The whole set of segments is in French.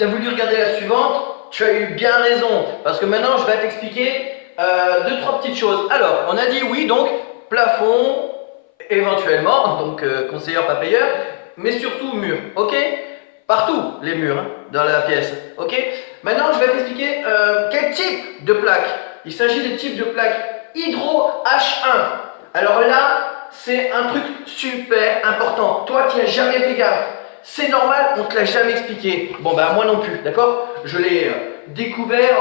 tu as voulu regarder la suivante, tu as eu bien raison. Parce que maintenant, je vais t'expliquer deux, trois petites choses. Alors, on a dit oui, donc plafond, éventuellement, donc conseilleur, pas payeur, mais surtout mur, ok? Partout les murs hein, dans la pièce, ok? Maintenant, je vais t'expliquer quel type de plaque. Il s'agit des types de plaques Hydro H1. Alors là, c'est un truc super important. Toi, tu n'y as jamais fait gaffe. C'est normal, on ne te l'a jamais expliqué. Bon, bah moi non plus, d'accord? Je l'ai découvert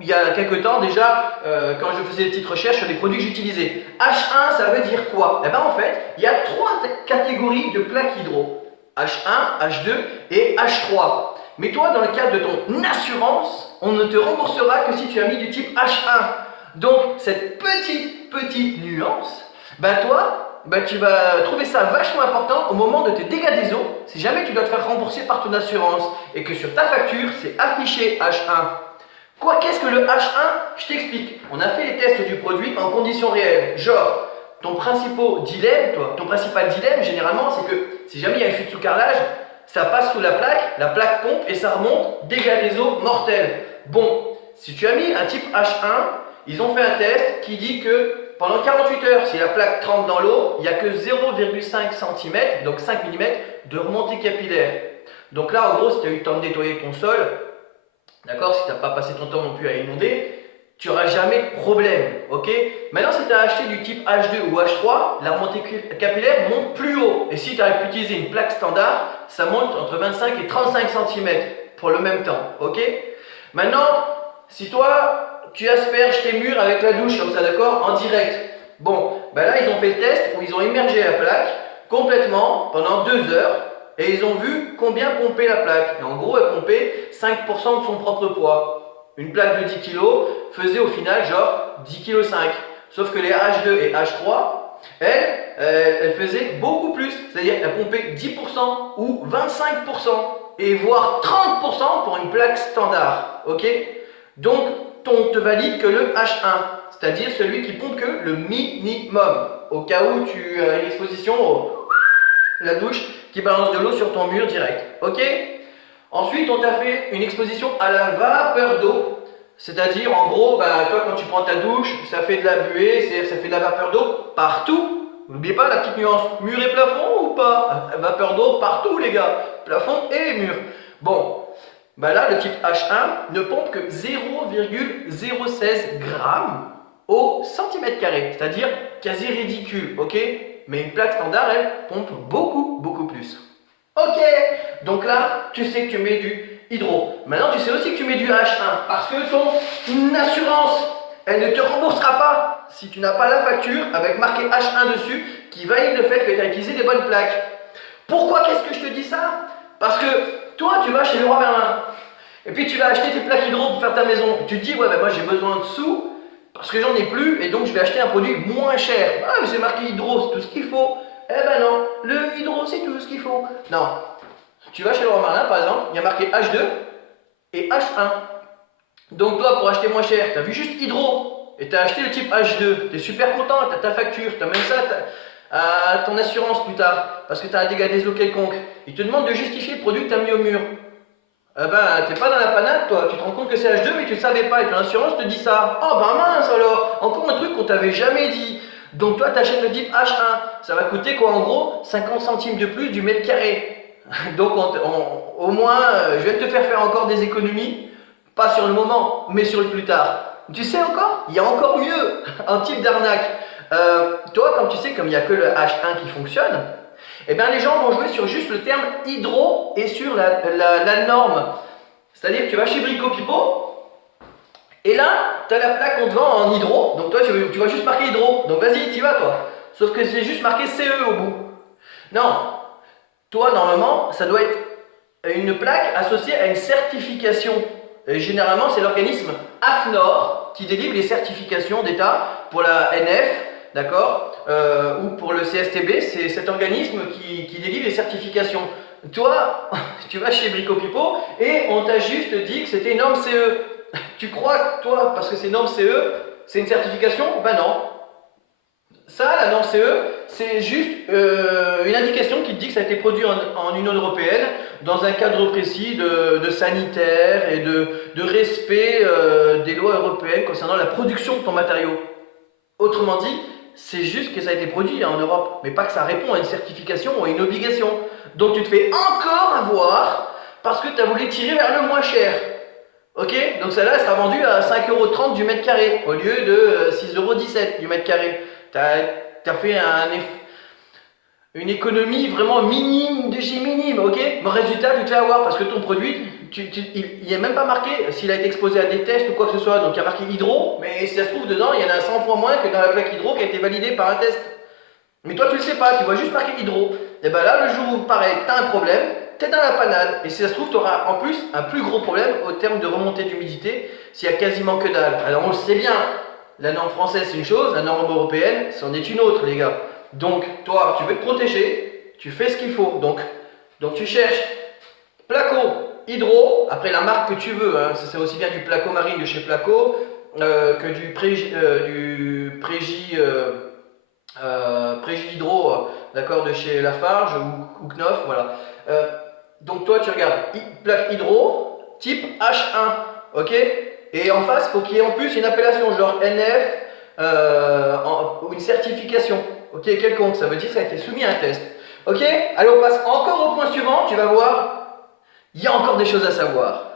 il y a quelques temps déjà, quand je faisais des petites recherches sur les produits que j'utilisais. H1, ça veut dire quoi? Eh bien en fait, il y a trois catégories de plaques hydro. H1, H2 et H3. Mais toi, dans le cadre de ton assurance, on ne te remboursera que si tu as mis du type H1. Donc, cette petite nuance, bah toi, bah tu vas trouver ça vachement important au moment de tes dégâts des eaux, si jamais tu dois te faire rembourser par ton assurance et que sur ta facture, c'est affiché H1. Quoi, qu'est-ce que le H1? Je t'explique. On a fait les tests du produit en conditions réelles. Genre, ton principal dilemme, généralement, c'est que si jamais il y a une fuite sous carrelage, ça passe sous la plaque pompe et ça remonte, dégâts des eaux mortels. Bon, si tu as mis un type H1, ils ont fait un test qui dit que pendant 48 heures, si la plaque trempe dans l'eau, il n'y a que 0,5 cm, donc 5 mm, de remontée capillaire. Donc là, en gros, si tu as eu le temps de nettoyer ton sol, d'accord, si tu n'as pas passé ton temps non plus à inonder, tu n'auras jamais de problème, ok? Maintenant, si tu as acheté du type H2 ou H3, la remontée capillaire monte plus haut. Et si tu as utilisé une plaque standard, ça monte entre 25 et 35 cm pour le même temps, ok? Maintenant, si toi, tu asperges tes murs avec la douche comme ça, d'accord, en direct. Bon, ben là, ils ont fait le test où ils ont immergé la plaque complètement pendant 2 heures et ils ont vu combien pompait la plaque. Et en gros, elle pompait 5% de son propre poids. Une plaque de 10 kg faisait au final genre 10,5 kg. Sauf que les H2 et H3, elles faisaient beaucoup plus. C'est-à-dire qu'elles pompaient 10% ou 25% et voire 30% pour une plaque standard. Ok? Donc, on te valide que le H1, c'est-à-dire celui qui pompe que le minimum. Au cas où tu as une exposition la douche qui balance de l'eau sur ton mur direct. Ok? Ensuite, on t'a fait une exposition à la vapeur d'eau. C'est-à-dire, en gros, bah, toi, quand tu prends ta douche, ça fait de la buée, c'est-à-dire ça fait de la vapeur d'eau partout. N'oubliez pas la petite nuance, mur et plafond ou pas? Vapeur d'eau partout, les gars. Plafond et mur. Bon, bah là, le type H1 ne pompe que 0,016 grammes au centimètre carré, c'est-à-dire quasi ridicule, ok? Mais une plaque standard, elle pompe beaucoup plus. Ok, donc là, tu sais que tu mets du hydro. Maintenant, tu sais aussi que tu mets du H1 parce que ton assurance, elle ne te remboursera pas si tu n'as pas la facture avec marqué H1 dessus qui valide le fait que tu as utilisé des bonnes plaques. Pourquoi qu'est-ce que je te dis ça? Parce que toi, tu vas chez Leroy Merlin et puis tu vas acheter tes plaques hydro pour faire ta maison. Tu te dis, ouais, ben moi j'ai besoin de sous parce que j'en ai plus et donc je vais acheter un produit moins cher. Ah, mais c'est marqué hydro, c'est tout ce qu'il faut. Eh ben non, le hydro c'est tout ce qu'il faut. Non, tu vas chez Leroy Merlin par exemple, il y a marqué H2 et H1. Donc toi, pour acheter moins cher, tu as vu juste hydro et tu as acheté le type H2. Tu es super content, tu as ta facture, tu as même ça à ton assurance plus tard parce que tu as un dégât des eaux quelconque. Ils te demandent de justifier le produit que tu as mis au mur. Eh ben, t'es pas dans la panade, toi. Tu te rends compte que c'est H2, mais tu ne savais pas. Et ton assurance te dit ça. Oh, ben mince alors. Encore un truc qu'on t'avait jamais dit. Donc, toi, t'achètes le type H1. Ça va coûter quoi, en gros? 50 centimes de plus du mètre carré. Donc, au moins, je vais te faire encore des économies. Pas sur le moment, mais sur le plus tard. Tu sais encore? Il y a encore mieux. Un type d'arnaque. Toi, comme tu sais, comme il n'y a que le H1 qui fonctionne, eh bien, les gens vont jouer sur juste le terme hydro et sur la norme. C'est-à-dire que tu vas chez Brico Pipo et là, tu as la plaque qu'on te vend en hydro. Donc toi, tu vas juste marquer hydro. Donc vas-y, t'y vas toi. Sauf que c'est juste marqué CE au bout. Non, toi, normalement, ça doit être une plaque associée à une certification. Et généralement, c'est l'organisme AFNOR qui délivre les certifications d'État pour la NF, d'accord, ou pour le CSTB, c'est cet organisme qui délivre les certifications. Toi, tu vas chez Brico Pipo et on t'a juste dit que c'était norme CE. Tu crois que toi, parce que c'est norme CE, c'est une certification? Ben non. Ça, la norme CE, c'est juste une indication qui te dit que ça a été produit en Union européenne dans un cadre précis de sanitaire et de respect des lois européennes concernant la production de ton matériau. Autrement dit, c'est juste que ça a été produit en Europe, mais pas que ça répond à une certification ou à une obligation. Donc tu te fais encore avoir parce que tu as voulu tirer vers le moins cher. Ok? Donc celle-là, elle sera vendue à 5,30 € du mètre carré au lieu de 6,17 € du mètre carré. Tu as fait une économie vraiment minime de chez minime, ok? Mais résultat, tu te fais avoir parce que ton produit, il n'est même pas marqué s'il a été exposé à des tests ou quoi que ce soit. Donc il y a marqué hydro, mais si ça se trouve dedans, il y en a 100 fois moins que dans la plaque hydro qui a été validée par un test. Mais toi, tu le sais pas, tu vois juste marqué hydro. Et bien là, le jour où pareil, tu as un problème, tu es dans la panade. Et si ça se trouve, tu auras en plus un plus gros problème au terme de remontée d'humidité s'il y a quasiment que dalle. Alors on le sait bien, la norme française c'est une chose, la norme européenne c'en est une autre, les gars. Donc, toi, tu veux te protéger, tu fais ce qu'il faut. Donc tu cherches Placo, hydro, après la marque que tu veux. Hein. C'est aussi bien du Placo Marine de chez Placo que du Prégi Hydro, d'accord, de chez Lafarge ou Knauf, voilà. Donc toi, tu regardes plaque hydro type H1, ok? Et en face, il faut qu'il y ait en plus une appellation genre NF ou une certification. Ok, quelconque, ça veut dire que ça a été soumis à un test. Ok, allez, on passe encore au point suivant, tu vas voir, il y a encore des choses à savoir.